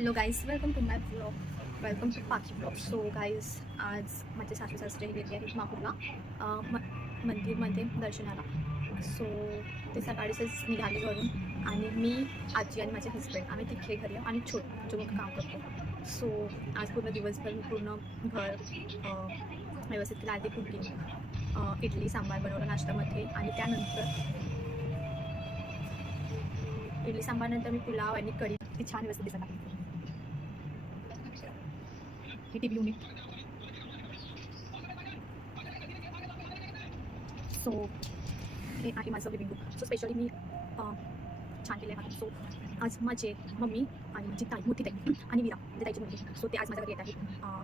Hello guys, welcome to my blog, welcome to पाकी blog. So guys, आज माझे सासू सासरे गेले आहेत माहूरला मंदिरमध्ये दर्शनाला. सो ते सकाळीच निघाले घरून आणि मी, आजी आणि माझे हस्बंड आम्ही तिथे घरी आणि छोटं मोठं काम करतो. सो आज पूर्ण दिवसभर मी पूर्ण घर व्यवस्थित केलं. आधी कुकिंग, इडली सांबार बनवलं नाश्त्यामध्ये आणि त्यानंतर इडली सांबारनंतर मी पुलाव आणि कढी ती छान व्यवस्थित दिसत आहे. ही टी व्ही युनिट. सो हे आहे माझं लिव्हिंग रूम. सो स्पेशली मी छान केले आहे. सो आज माझे मम्मी आणि माझी ताई, मोठी ताई आणि वीरा म्हणजे ताईची मुलगी, सो ते आज माझ्याकडे येत आहेत.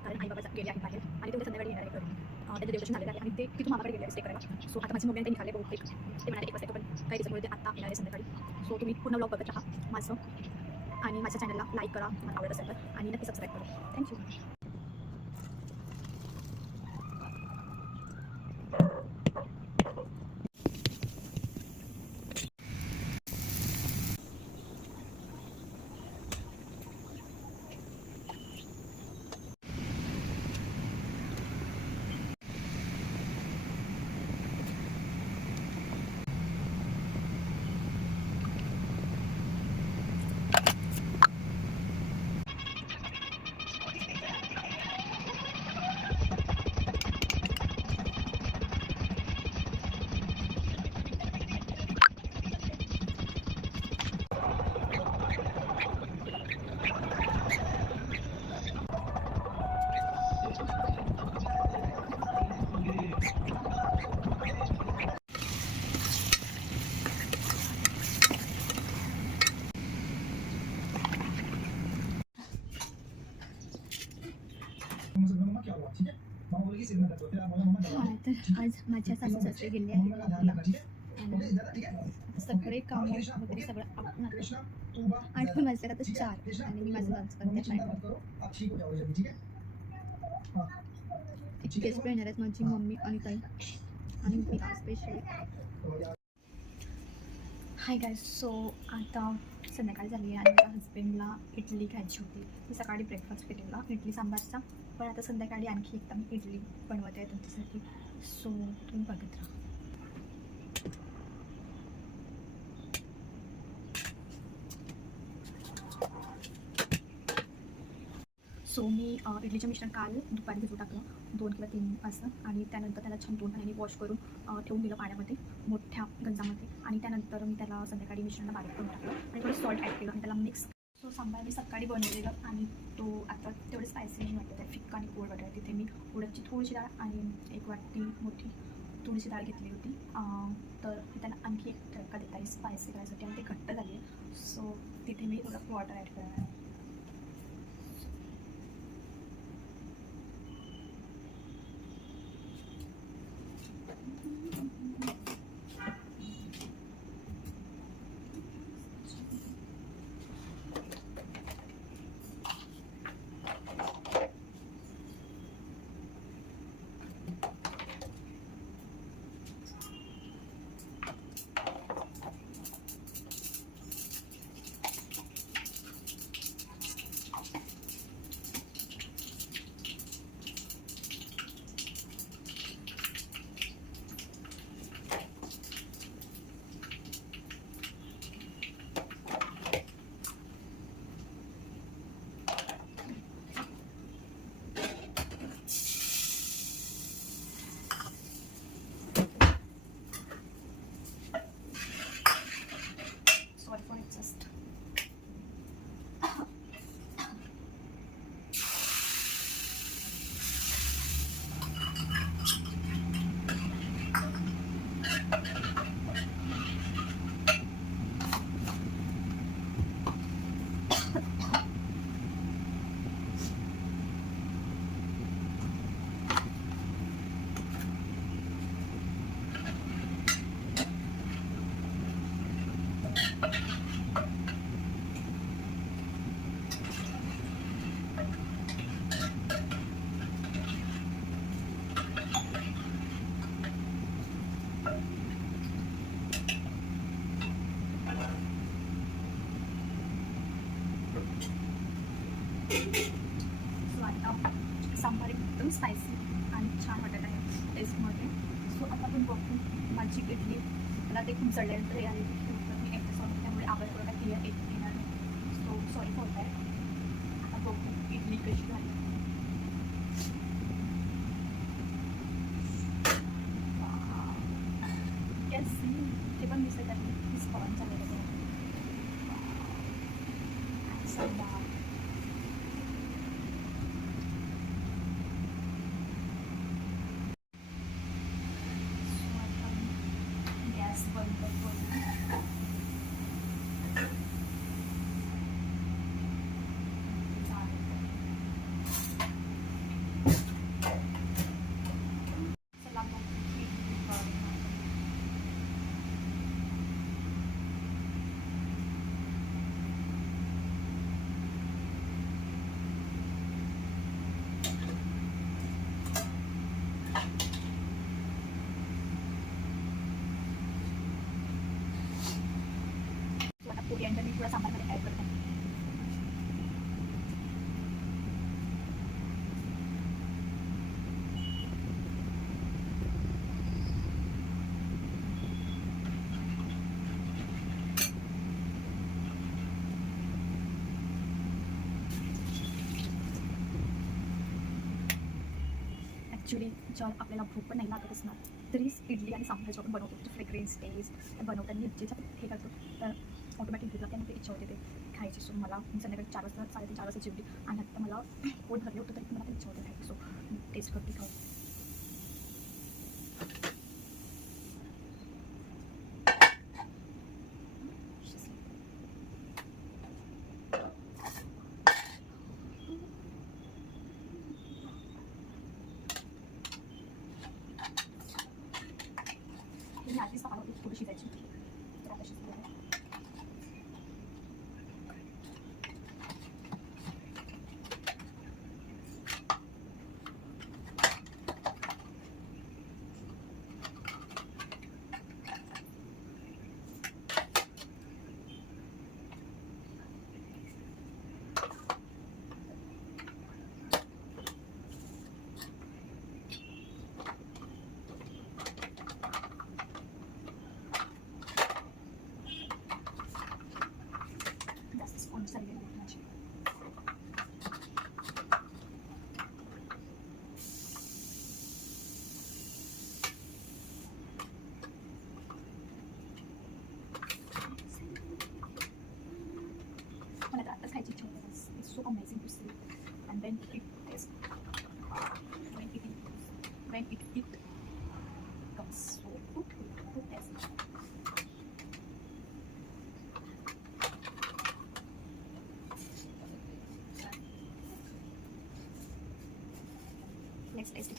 कारण आई बाबा गेले आहेत बाहेर आणि तेवढे संध्याकाळी येणार आहे घरी. त्यांचं देवदर्शन झालेलं आहे आणि ते तिथून मामाकडे गेले स्टे करायला. सो आता माझी मम्मी आणि ते निघाले बहुतेक. ते म्हणाले 1 वाजता, पण काही दिवसामुळे ते आता येणार आहे संध्याकाळी. सो तुम्ही पूर्ण ब्लॉग बघत राहा माझं आणि माझ्या चॅनलला लाईक करा मला आवडत असेल तर, आणि नक्की सबस्क्राईब करा. थँक्यू. तर आज माझ्या सासू सासरे गेले आहेत. सगळे काम वगैरे सगळं आठवण वाजल्या आता 4 आणि मी माझं लंच करते. गेस्ट येणार आहेत माझी मम्मी आणि ताई आणि मी स्पेशली. हाय गाईज, सो आता संध्याकाळी झाली आहे आणि माझ्या हस्बंडला इडली खायची होती. मी सकाळी ब्रेकफास्ट केलेला इडली सांबारचा, पण आता संध्याकाळी आणखी एकदम इडली बनवते आहे तुमच्यासाठी. सो तुम्ही बघत राहा. सो मी इडलीचं मिश्रण काल दुपारी भिजू टाकलं 2 किंवा 3 वाजता आणि त्यानंतर त्याला छान 2 पाण्याने वॉश करून ठेवून दिलं पाण्यामध्ये मोठ्या गंजामध्ये. आणि त्यानंतर मी त्याला संध्याकाळी मिश्रणाला बारीक करून टाकलं आणि थोडं सॉल्ट ॲड केलं आणि त्याला मिक्स. सो सांबार मी सकाळी बनवलेलं आणि तो आता तेवढं स्पायसी नाही वाटत आहे, फिक्का आणि गोड वाटत. तिथे मी उडदची थोडीशी डाळ आणि 1 वाटी मोठी तुळशी डाळ घेतली होती. तर त्याला आणखी एक तडका देत आहे स्पायसी करायसाठी आणि ते घट्ट झाली आहे. सो तिथे मी थोडं वॉटर ॲड करणार आहे. सो आता सांबार एकदम स्पायसी आणि छान वाटत आहे टेस्टमध्ये. सो आता आपण बघू माझी इडली. मला ते खूप जळल्यानंतर आले मी एक्सॉन त्यामुळे आवाज थोडा क्लिअर येणार नाही. So sorry for that. आता बघू इडली कशी झाली. ते पण दिसत आहे स्पॉन झालेलं आहे. सांबार गॅस बंद करून चला मग आता कोरिअँडर मी थोडा सांबारमध्ये ॲड करत आहे. ॲक्च्युली जर आपल्याला भूक पण नाही लागत असणार तरीच इडली आणि सांबार जेव्हा आपण बनवतो तो फ्रेग्रेन्स टेस्ट बनवताना जे हे करतो तर ऑटोमॅटिक दिलं त्यामध्ये इच्छा होते ते खायची. सो मला संध्याकाळी 4 वाजता 3:30 4 वाजता जेवली आणि आता मला पोट भरले होतं तरी मला पण इच्छा होते खायची. सो टेस्ट करते खाऊ. मी आधीच थोडी शिजायची तर आता शिजली आहे. जास्त स्पॉन्ज झालेली आहे माझी. मला तर आताच खायची इच्छा होते. It's so amazing to see and then it taste when it comes so good taste. Let's taste it.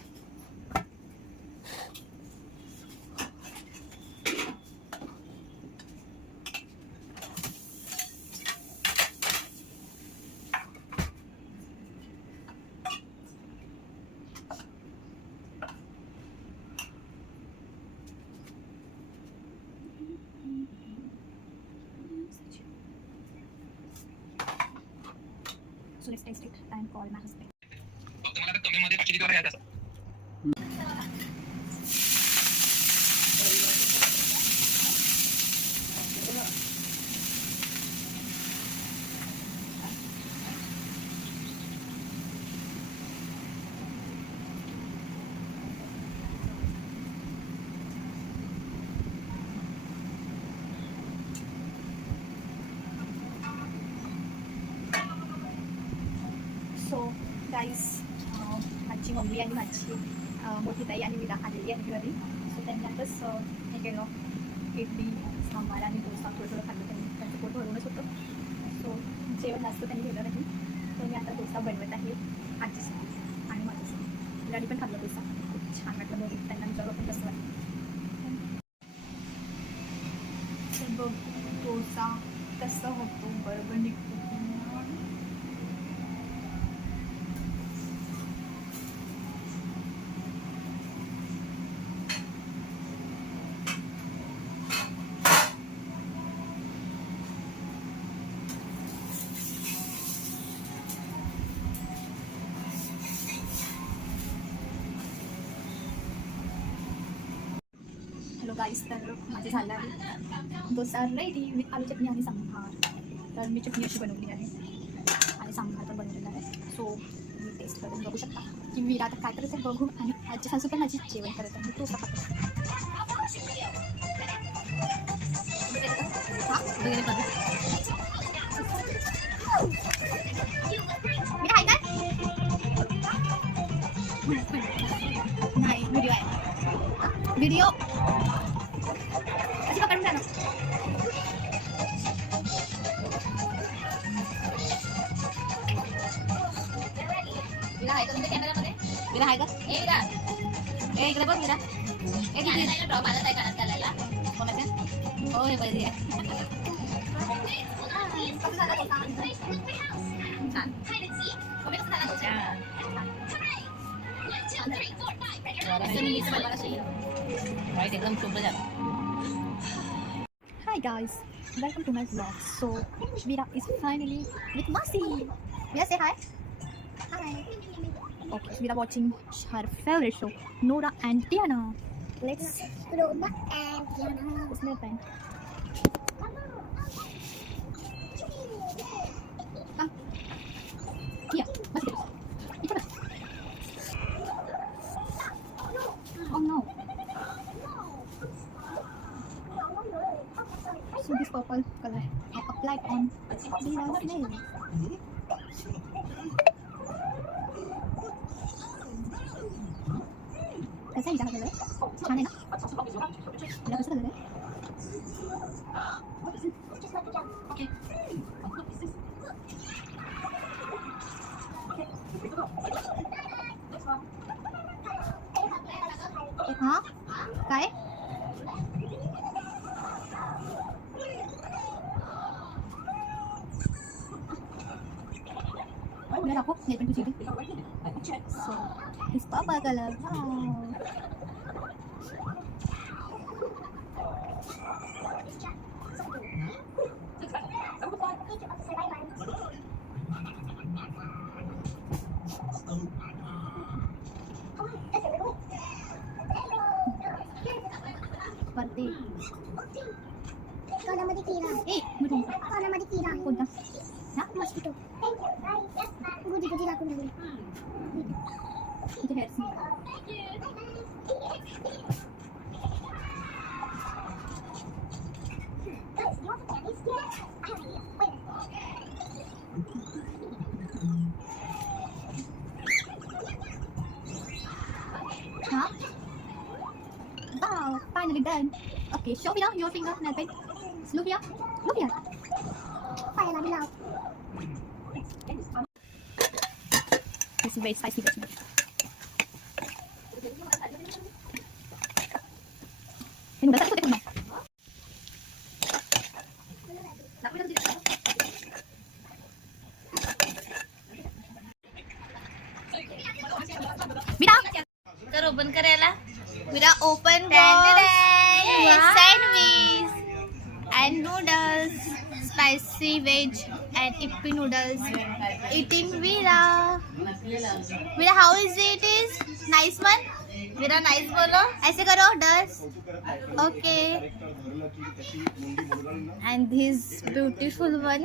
So let's taste it and call my husband. फक्त मला कमी मध्ये 500 किलो आहे असं. सो गाईस माझी मम्मी आणि माझी मोठी ताई आणि मीरा आलेली आहे घरी. सो त्यांच्यातच हे केलं इडली सांबार आणि डोसा थोडं थोडं खाल्लं त्यांनी. त्यांचं पोट भरूनच होतं. सो जेवण जास्त त्यांनी केलं नाही. तर मी आता डोसा बनवत आहे आजीसाठी आणि माझ्यासाठी. मुलांनी पण खाल्लं डोसा. खूप छान वाटलं. बघ त्यांना विचारलं पण कसं वाटतं. तर बघ डोसा कसं होतो बरोबर निघतो. गाईस तर माझे झालं आहे डोसा रेडी विथ आलू चटणी आणि सांबार. तर मी चटणी अशी बनवली आहे आणि सांबार पण बनवलेला आहे. सो मी टेस्ट करून बघू शकता की मी आता काय करते बघू. आणि आजी सासू पण माझी जेवण करत आहे. मी डोसा खाते. हां वगैरे बघू मी आहे काय नाही व्हिडिओ आहे व्हिडिओ अशी पकडून घ्या ना. विरा आहे का तुमच्या कॅमेरामध्ये? विरा आहे का? ए विरा ए इकडे बघ विरा. ए किती ड्रॉप आला काय कानात घालायला कोणाच्या? होय बरी आहे. कसं झाला डोसा? छान. तुम्ही कसं झाला डोसा? एकदम सोपं झालं. Hi guys, welcome to my vlog. So Veera is finally with Masi. Veera, say hi. Hi. Okay, Veera watching her favorite show, Nora and Diana. Let's Nora and Diana. What's my pen? Here, Masi. Oh no. So this purple color I applied on Veera's nail. कैसा है इधर कलर? छान है ना? इधर कैसा कलर है? Okay. हाँ काय udah aku lihat pintu sini. So this purple color. Wow. Seperti कोणामध्ये किडा betul. कोणामध्ये किडा कोणता? ना मस्किटो गुदी गुदी लागून लागली Itu hairs. Huh? Wow, finally done. Okay, show me now your finger, nail pen. Look here. Look here. पायाला बी लाव This is very spicy version. Ini udah satu tekun. Mira, तर ओपन करायला Mira open sandwich and noodles, spicy veg and ippy noodles. Eating Veera. Veera, how is it? Is nice one? मेरा नाइस बोलो ऐसे करो डस. Okay. And this beautiful one.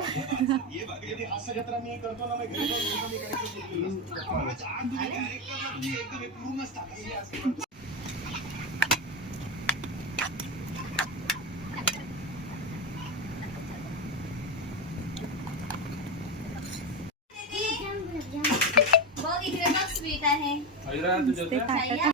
बघ इकडे बघ स्वीट आहे ते ताटात